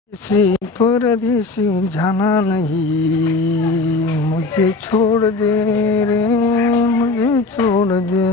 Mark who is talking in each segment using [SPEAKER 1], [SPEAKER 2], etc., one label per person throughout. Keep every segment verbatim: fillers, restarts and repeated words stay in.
[SPEAKER 1] किसी परदेसी जाना नहीं, मुझे छोड़ दे रे, मुझे छोड़ दे.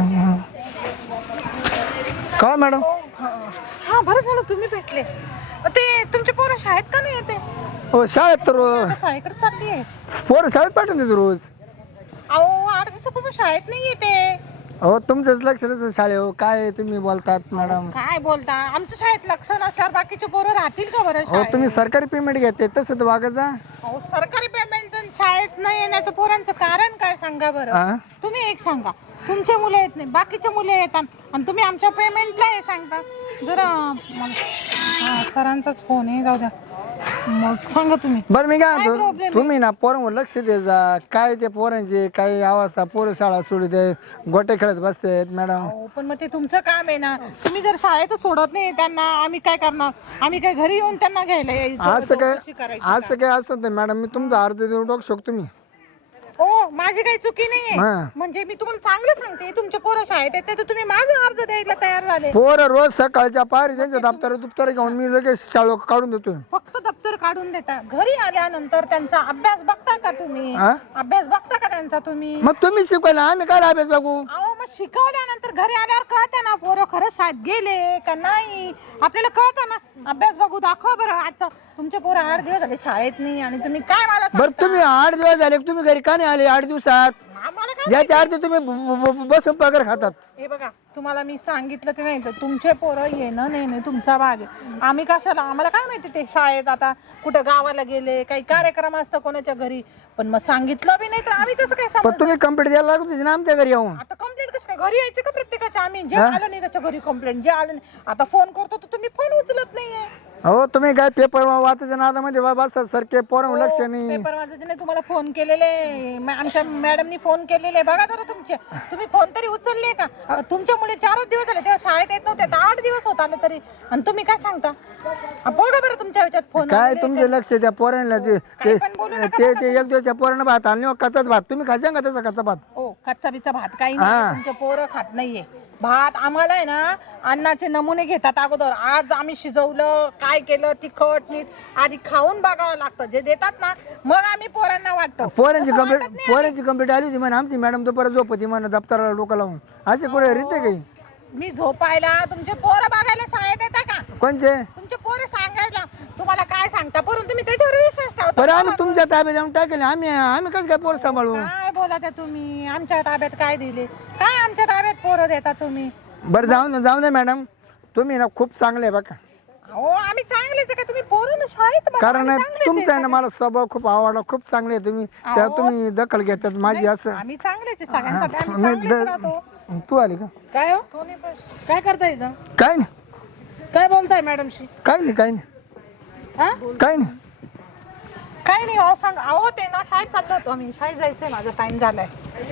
[SPEAKER 1] का मॅडम?
[SPEAKER 2] हा बरं झालं तुम्ही भेटले. ते तुमचे पोरं शाळेत का नाही येते?
[SPEAKER 1] हो शाळेत तर
[SPEAKER 2] शाळेकडे चालली आहे.
[SPEAKER 1] पोरं शाळेत पाठवून देतो रोज.
[SPEAKER 2] अहो आठ दिवसापासून शाळेत नाही येते.
[SPEAKER 1] हो तुमचंच लक्ष नसेल शाळेवर. काय तुम्ही बोलतात मॅडम?
[SPEAKER 2] काय बोलता? आमच्या शाळेत लक्ष नसल्यावर बाकीचे पोरं राहतील का बरं
[SPEAKER 1] हो
[SPEAKER 2] शाळेत?
[SPEAKER 1] तुम्ही सरकारी पेमेंट घेते तसं तर वागायचा.
[SPEAKER 2] अहो सरकारी पेमेंटचं शाळेत नाही येण्याचं पोरांचं कारण काय सांगा बरं?
[SPEAKER 1] हा?
[SPEAKER 2] तुम्ही एक सांगा. तुमचे मुलं येत नाही, बाकीचे मुले येतात आणि तुम्ही आमच्या पेमेंटला हे सांगता. जरा हा, सरांचाच फोन आहे, जाऊ द्या. मग सांगा तुम्ही.
[SPEAKER 1] बरं मी काय
[SPEAKER 2] काय
[SPEAKER 1] म्हणतो,
[SPEAKER 2] problem आहे?
[SPEAKER 1] तुम्ही ना पोरांवर लक्ष दे जा. काय ते पोरांचे काही अवस्था, पोरं शाळा सोडू दे, गोटे खेळत बसतात मॅडम.
[SPEAKER 2] हो पण मग ते तुमचं काम आहे ना. तुम्ही जर शाळेतच सोडत नाही त्यांना, आम्ही काय करणार? आम्ही काय घरी येऊन त्यांना घ्यायला यायचं?
[SPEAKER 1] असं काय
[SPEAKER 2] चौकशी करायची
[SPEAKER 1] असं काय असं तर मॅडम मी तुमचा अर्ज देऊन टाकू शकतो मी.
[SPEAKER 2] हो माझी काही चुकी नाहीये.
[SPEAKER 1] हा.
[SPEAKER 2] म्हणजे मी तुम्हाला चांगलं सांगते, तुमचे पोरं शाळेत येते तर तुम्ही माझा अर्ज द्यायला तयार झाले.
[SPEAKER 1] पोरं रोज सकाळच्या पारी त्यांच्या दप्तर दुप्तर घेऊन मी लगेच शाळा काढून देतोय.
[SPEAKER 2] फक्त दप्तर काढून देता, घरी आल्यानंतर त्यांचा अभ्यास बघता का तुम्ही?
[SPEAKER 1] हा?
[SPEAKER 2] अभ्यास बघता का त्यांचा तुम्ही?
[SPEAKER 1] मग तुम्ही शिकवायला आम्ही काय अभ्यास बघू?
[SPEAKER 2] अहो मग शिकवल्यानंतर घरी आल्यावर कळतं ना पोरं खरंच शाळेत गेले का नाही. आपल्याला कळतं ना. अभ्यास बघू दाखवा बरं. आजचं तुमचे पोरं आठ दिवस झाले शाळेत नाही आणि तुम्ही काय मला
[SPEAKER 1] बरं
[SPEAKER 2] सांगता?
[SPEAKER 1] तुम्ही आठ दिवस झाले तुम्ही घरी का नाही आले आठ दिवसात?
[SPEAKER 2] आम्हाला काय
[SPEAKER 1] याच्या अर्थ तुम्ही ब- ब- ब- बसून पगार खातात.
[SPEAKER 2] हे बघा तुम्हाला मी सांगितलं ते नाही तर तुमचे पोरं येणं नाही नाही तुमचा भाग आहे. आम्ही कशाला, आम्हाला काय माहिती ते शाळेत आता कुठं गावाला गेले, काही कार्यक्रम असतं कोणाच्या घरी. पण मग सांगितलं बी नाही तर आम्ही कसं काय
[SPEAKER 1] पण
[SPEAKER 2] समजणार?
[SPEAKER 1] तुम्ही कंप्लीट द्यायला लागत होती ना आमच्या घरी येऊन.
[SPEAKER 2] आता कंप्लेंट कसं काय घरी यायची का प्रत्येकाच्या? आम्ही जे आलं नाही त्याच्या घरी कंप्लेंट, जे आलं नाही. आता फोन करतो तर तुम्ही फोन उचलत नाहीये.
[SPEAKER 1] हो तुम्ही काय पेपर वाचायच्या नादामध्ये बसतात सारखे पोरं लक्ष नाही.
[SPEAKER 2] पेपर वाजायचे नाही. तुम्हाला फोन केलेले म- आमच्या मॅडमनी फोन केलेले बघा जरा तुमचे. तुम्ही फोन तरी उचलले का? तुमच्या मुले चारच दिवस झाले तेव्हा शाळेत येत नव्हते, आता आठ दिवस होत आलं तरी आणि तुम्ही काय सांगता? आ, बघा बरं तुमच्या ह्याच्यात फोन
[SPEAKER 1] काय तुमचे लक्ष त्या पोरांना ते
[SPEAKER 2] काही
[SPEAKER 1] ते
[SPEAKER 2] पण बोलू नका
[SPEAKER 1] ते ते एक दिवस त्या पोरांना भात आणले कच्चाच भात तुम्ही खायचा का त्याचा कच्चा भात?
[SPEAKER 2] हो कच्चा बिच्चा भात काही नाही. तुमचे पोरं खात नाहीये भात. आम्हाला आहे ना अन्नाचे नमुने घेतात अगोदर. आज आम्ही शिजवलं काय केलं तिखट मीठ आधी खाऊन बघावं लागतं. जे देतात ना मग आम्ही पोरांना वाटतो.
[SPEAKER 1] पोरांची
[SPEAKER 2] तसं
[SPEAKER 1] कंप्लीट
[SPEAKER 2] वाटत नाही.
[SPEAKER 1] पोरांची कंप्लीट आली होती म्हणा आमची मॅडम तो परत झोपती म्हणा दप्तराला डोकं लावून. असे कुठे रीते काही
[SPEAKER 2] मी झोपायला तुमचे पोरं बघायला शाळेत येता का?
[SPEAKER 1] कोणचे?
[SPEAKER 2] तुमचे पोरं सांगायला तुम्हाला काय सांगता परंतु तुम्ही त्याच्यावर विश्वास ठेवता.
[SPEAKER 1] बरं आम्ही तुमच्या ताब्यात जाऊन टाकेल. आम्ही आम्ही कसं काय पोरं सांभाळू?
[SPEAKER 2] काय बोला त्या तुम्ही? आमच्या ताब्यात काय दिले? काय आमच्या ताब्यात पोरं देता तुम्ही?
[SPEAKER 1] बरं जाऊन दे जाऊन दे मॅडम. तुम्ही ना खूप चांगले आहे बघा.
[SPEAKER 2] हो आम्ही चांगलेच आहे का? तुम्ही पोरं ना शाळेत बघा,
[SPEAKER 1] कारण
[SPEAKER 2] आम्ही चांगलेच आहे.
[SPEAKER 1] तुमचा आहे ना मला स्वभाव खूप आवडला. खूप चांगले आहे तुम्ही. त्या
[SPEAKER 2] अहो.
[SPEAKER 1] तुम्ही दखल घेतात माझी असं.
[SPEAKER 2] आम्ही चांगलेच आहे सगळ्यांसाठी. आम्ही
[SPEAKER 1] नाही,
[SPEAKER 2] चांगलेच
[SPEAKER 1] द-
[SPEAKER 2] राहतो.
[SPEAKER 1] तू आली का?
[SPEAKER 2] काय हो काय करता इथं?
[SPEAKER 1] काय नाही
[SPEAKER 2] काय बोलताय मॅडमशी?
[SPEAKER 1] काय नाही काय नाही
[SPEAKER 2] हा
[SPEAKER 1] काय नाही.
[SPEAKER 2] काय नाही. अहो सांग. अहो ते ना शाळेत चाललो होतो आम्ही. शाळेत जायचंय, माझा टाइम झालाय.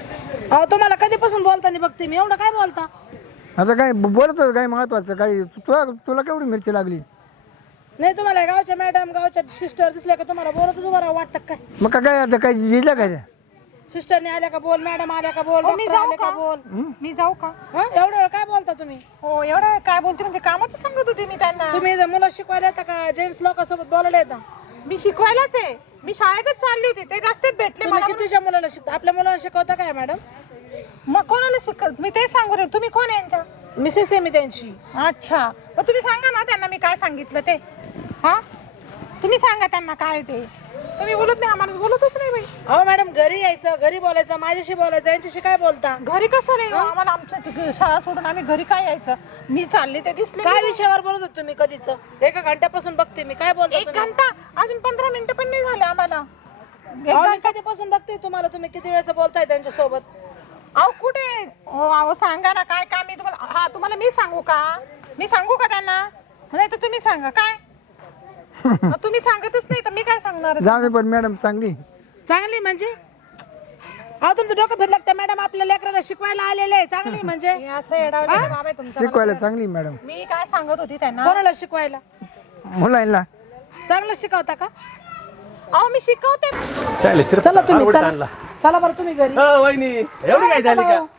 [SPEAKER 2] अहो तुम्हाला कधीपासून बोलताना बघते मी. एवढं काय बोलता?
[SPEAKER 1] आता काय बोलतो काय महत्वाचं काही तुला तुला केवढी मिरची लागली?
[SPEAKER 2] नाही तुम्हाला गावच्या मॅडम गावच्या सिस्टर दिसल्या का तुम्हाला बोलत बरं वाटतं काय?
[SPEAKER 1] मग का काय आता काय जिजलं काय?
[SPEAKER 2] सिस्टरने आल्या का बोल, मॅडम आल्या का बोल, मी जाऊ का बोल? मी जाऊ का? एवढं वेळ काय बोलता तुम्ही? हो एवढं वेळ काय बोलते म्हणजे कामाचं सांगत होती मी त्यांना. तुम्ही मुलं शिकवायला येता का जेंट्स लोकांसोबत बोलायला येता? मी शिकवायलाच आहे. मी शाळेतच चालली होती, ते रस्त्यात भेटले मला. कितीच्या मुलाला शिकता? आपल्या मुलाला शिकवता काय मॅडम? मग कोणाला शिकवत? मी तेच सांगू राहिले. तुम्ही कोण आहे यांच्या? मिसेस आहे मी त्यांची. अच्छा मग तुम्ही सांगा ना त्यांना मी काय सांगितलं ते. हा तुम्ही सांगा त्यांना काय ते. तुम्ही बोलत नाही, आम्हाला बोलतच नाही बाई.
[SPEAKER 3] अहो मॅडम घरी यायचं, घरी बोलायचं, माझ्याशी बोलायचं, यांच्याशी काय बोलता?
[SPEAKER 2] घरी कसं रे? आम्हाला आमच्या तिकडे शाळा सोडून आम्ही घरी काय यायचं? मी चालले ते दिसले.
[SPEAKER 3] काय विषयावर बोलत होत तुम्ही कधीच? एका घंट्यापासून बघते मी. काय बोलता
[SPEAKER 2] एक
[SPEAKER 3] तुम्ही?
[SPEAKER 2] घंटा अजून पंधरा मिनिटं पण नाही झाले आम्हाला. एक
[SPEAKER 3] अहो, मी
[SPEAKER 2] घंटा-
[SPEAKER 3] कधीपासून बघते तुम्हाला. तुम्ही किती वेळचं बोलताय त्यांच्या सोबत?
[SPEAKER 2] अहो कुठे? हो अहो सांगा ना काय काम. मी तुम्हाला हा तुम्हाला मी सांगू का? मी सांगू का त्यांना? नाही तर तुम्ही सांगा काय. मग तुम्ही सांगतच नाही तर मी काय सांगणार?
[SPEAKER 1] जाऊ दे पण मॅडम चांगली
[SPEAKER 3] चांगली म्हणजे? अहो तुमचं डोकं फिरलं का? मॅडम आपल्या लेकराला शिकवायला आलेले आहे. चांगली म्हणजे
[SPEAKER 2] मी असं येडावलेलं बाब आहे तुमचं.
[SPEAKER 1] शिकवायला चांगली मॅडम.
[SPEAKER 2] मी काय सांगत होती त्यांना?
[SPEAKER 3] कोणाला शिकवायला?
[SPEAKER 1] मुलांना
[SPEAKER 3] चांगलं शिकवता का?
[SPEAKER 2] अहो मी शिकवते.
[SPEAKER 4] चालेल
[SPEAKER 3] चला तुम्ही चला. चला बरं तुम्ही घरी.
[SPEAKER 4] वहिनी एवढी काय झाली का?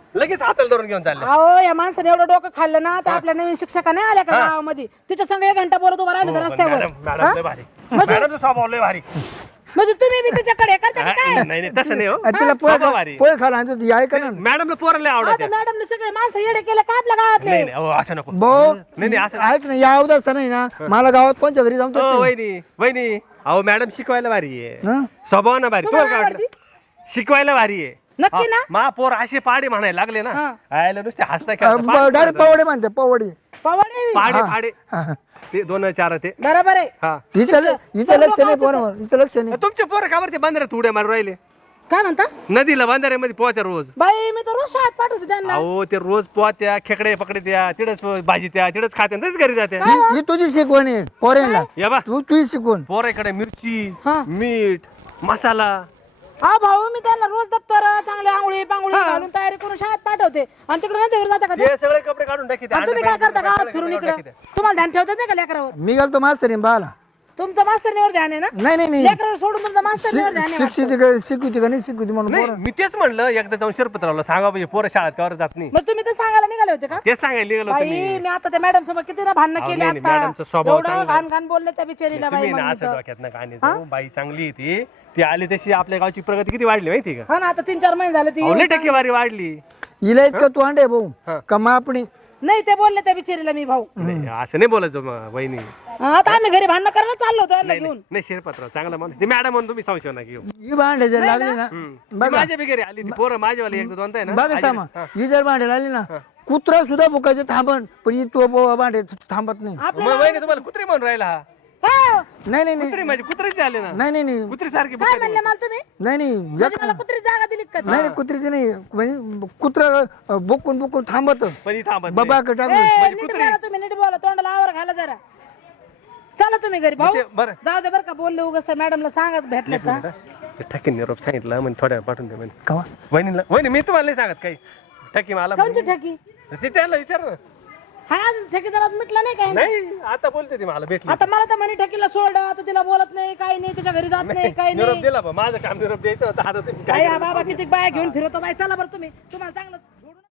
[SPEAKER 4] लगेच हाताला धरून घेऊन चालले.
[SPEAKER 3] अहो या माणसाने एवढं डोकं खाल्लं ना तर आपल्या नवीन शिक्षका नाही आल्या का गावामध्ये तिच्या संग एक घंटा बोलत उभा राहिलं रस्त्यावर
[SPEAKER 4] मॅडम मॅडम लय भारी मॅडमचा स्वभाव लय भारी.
[SPEAKER 3] म्हणजे तुम्ही बी तिच्याकडे करता का काय
[SPEAKER 4] नाही नाही तसं नाही हो
[SPEAKER 1] आणि तिला पोहे
[SPEAKER 4] स्वभाव भारी.
[SPEAKER 1] पोहे खायला आणतो ती ऐका ना
[SPEAKER 4] मॅडमला पोरं लय आवडत
[SPEAKER 3] मॅडमने सगळे माणसं येडे केले का आपल्या गावातले
[SPEAKER 4] नाही नाही अहो, असं नको
[SPEAKER 1] भाऊ
[SPEAKER 4] नाही नाही असं
[SPEAKER 1] ऐक ना या अवदस्त नाही ना मला गावात कोणत्या घरी जमतो
[SPEAKER 4] हो वहिनी वहिनी अहो मॅडम शिकवायला भारी आहे
[SPEAKER 1] हं?
[SPEAKER 4] स्वभाव ना भारी
[SPEAKER 3] तुम्हाला
[SPEAKER 4] तुम्हाला काय
[SPEAKER 3] आवडती?
[SPEAKER 4] वाटलं शिकवायला भारी आहे
[SPEAKER 3] नक्की ना
[SPEAKER 4] मा पोर असे पाडे म्हणायला लागले ना
[SPEAKER 3] हा.
[SPEAKER 4] आयला नुसते हसता
[SPEAKER 1] डायरेक्ट पवडे म्हणते पवडे
[SPEAKER 3] पवाडे
[SPEAKER 4] पाडे पाडे
[SPEAKER 1] हा, हा.
[SPEAKER 4] ते दोन चार ते
[SPEAKER 3] बरोबर आहे
[SPEAKER 4] हा
[SPEAKER 1] हिचं ल- हिचं लक्ष नाही पोरावर हिचं लक्ष नाही
[SPEAKER 4] तुमचे पोरं का बरं ते बंधाऱ्यात उड्या मारून राहिले
[SPEAKER 3] काय म्हणता
[SPEAKER 4] नदीला बंधाऱ्यामध्ये पोहत्या रोज
[SPEAKER 3] बाई मी तर रोज शाळेत पाठवते त्यांना
[SPEAKER 4] अहो ते रोज पोहत्या खेकडे पकडे त्या तिडच भाजी त्या तिडच खात्या तेच घरी जात्या
[SPEAKER 1] ही ही तुझी शिकवण आहे पोरेला
[SPEAKER 4] या बा
[SPEAKER 1] तू तुझी शिकवण
[SPEAKER 4] पोराकडे मिरची
[SPEAKER 3] हा.
[SPEAKER 4] मीठ मसाला
[SPEAKER 3] हा भाऊ मी त्यांना रोज दप्तर चांगले आंघोळी पांगोळी घालून तयारी करून शाळेत पाठवते आणि तिकडे नदीवर जाता का ते?
[SPEAKER 4] ते सगळे कपडे काढून टाकी
[SPEAKER 3] आणि तुम्ही काय करता गावात फिरून इकडे तुम्हाला ध्यान ठेवतात नाही का लेकरावर
[SPEAKER 1] मी गेलतो मास्तर बाला
[SPEAKER 3] तुमचं मास्तरनीवर ध्यान आहे ना
[SPEAKER 1] नाही नाही नाही
[SPEAKER 3] लेकरावर सोडून तुमचं मास्तरनीवर ध्यान आहे
[SPEAKER 1] शिक्षित का शिकवते का नाही शिकवते म्हणून
[SPEAKER 4] नाही
[SPEAKER 1] पोरं.
[SPEAKER 4] मी तेच म्हणलं एकदा जाऊन शिरपत्रावला सांगा पाहिजे पोरं शाळेत कावर जात नाही
[SPEAKER 3] मग तुम्ही तर सांगायला निघाले होते का
[SPEAKER 4] तेच सांगायला निघालो होतो मी
[SPEAKER 3] बाई मी आता त्या मॅडम सोबत किती ना भांडणं
[SPEAKER 4] अहो,
[SPEAKER 3] केली
[SPEAKER 4] नाही, नाही,
[SPEAKER 3] आता
[SPEAKER 4] मॅडमचा स्वभाव
[SPEAKER 3] एवढं
[SPEAKER 4] चांगला
[SPEAKER 3] घाण घाण बोलले त्या बिचारीला बाई
[SPEAKER 4] तुम्ही ना
[SPEAKER 3] मग
[SPEAKER 4] असं
[SPEAKER 3] मी तर.
[SPEAKER 4] डोक्यात नका आणि जाऊ बाई चांगली आहे ती ती आली तशी आपल्या गावची प्रगती किती वाढली माहिती का
[SPEAKER 3] हा ना आता तीन चार महिने झाले ती
[SPEAKER 4] अहो, लय टक्केवारी वाढली
[SPEAKER 1] हिला इतकं तू अंडे भाऊ कमा आपणी
[SPEAKER 3] नाही ते बोलले त्या बिचारीला मी भाऊ
[SPEAKER 4] नाही असं नाही बोलायचं मग वहिनी
[SPEAKER 3] आता आम्ही घरी भांडणं करायला चाललो होतो यांना
[SPEAKER 4] नाही
[SPEAKER 3] घेऊन
[SPEAKER 4] नाही शिरपत्राव चांगला माणूस ते मॅडम म्हणून तुम्ही संशय नका घेऊ
[SPEAKER 1] ही भांडे जर लागली ना
[SPEAKER 4] हम्म. ती माझ्या बिगेरे आली ती पोरं माझ्यावाली एक दोन आहे ना
[SPEAKER 1] बघा सामा ही जर भांडे लागली ना कुत्रा सुद्धा भुकायचं थांबन पण ही तो बो- भांडे थांबत नाही
[SPEAKER 4] मग वहिनी तुम्हाला कुत्री म्हणून राहिला हा
[SPEAKER 3] हा.
[SPEAKER 1] नाही नाही नाही
[SPEAKER 4] कुत्री माझी कुत्रीची आले ना
[SPEAKER 1] नाही नाही नाही
[SPEAKER 4] कुत्री सारखी
[SPEAKER 3] काय म्हणले मला तुम्ही
[SPEAKER 1] नाही नाही
[SPEAKER 3] म्हणजे मला कुत्री जागा दिली का
[SPEAKER 1] नाही नाही कुत्रीची नाही म्हणजे कुत्रा बुकून बुकून थांबत
[SPEAKER 4] पण ही थांबत नाही.
[SPEAKER 1] बाबा का टाकलं
[SPEAKER 3] ए, नीट बोला तुम्ही नीट बोला तोंडाला आवर घाला जरा चला तुम्ही घरी भाऊ
[SPEAKER 4] ते बरं
[SPEAKER 3] जाऊ दे बरं का बोलले उगाच मॅडमला सांगत भेटले का
[SPEAKER 4] ते ठकीन निरोप सांगितलं म्हणजे थोड्या वेळ पाठवून दे म्हणे
[SPEAKER 1] कवा
[SPEAKER 4] वहिनीला वहिनी मी तुम्हाला नाही सांगत काही ठकी मला
[SPEAKER 3] कोणची ठकी
[SPEAKER 4] ते त्याला विचार ना
[SPEAKER 3] हा अजून ठेकेदारात मिटला नाही काय
[SPEAKER 4] नाही आता बोलते ती मला भेटली
[SPEAKER 3] आता मला तर म्हणे ठकीला सोड आता तिला बोलत नाही काही नाही तिच्या घरी जात नाही काही
[SPEAKER 4] निरोप
[SPEAKER 3] नाही
[SPEAKER 4] दिला बा माझं काम निरोप द्यायचं होतं आता तुम्ही काय
[SPEAKER 3] काय हा बाबा किती बाया घेऊन फिरवतो बाई चला बरं तुम्ही तुम्हाला चांगलं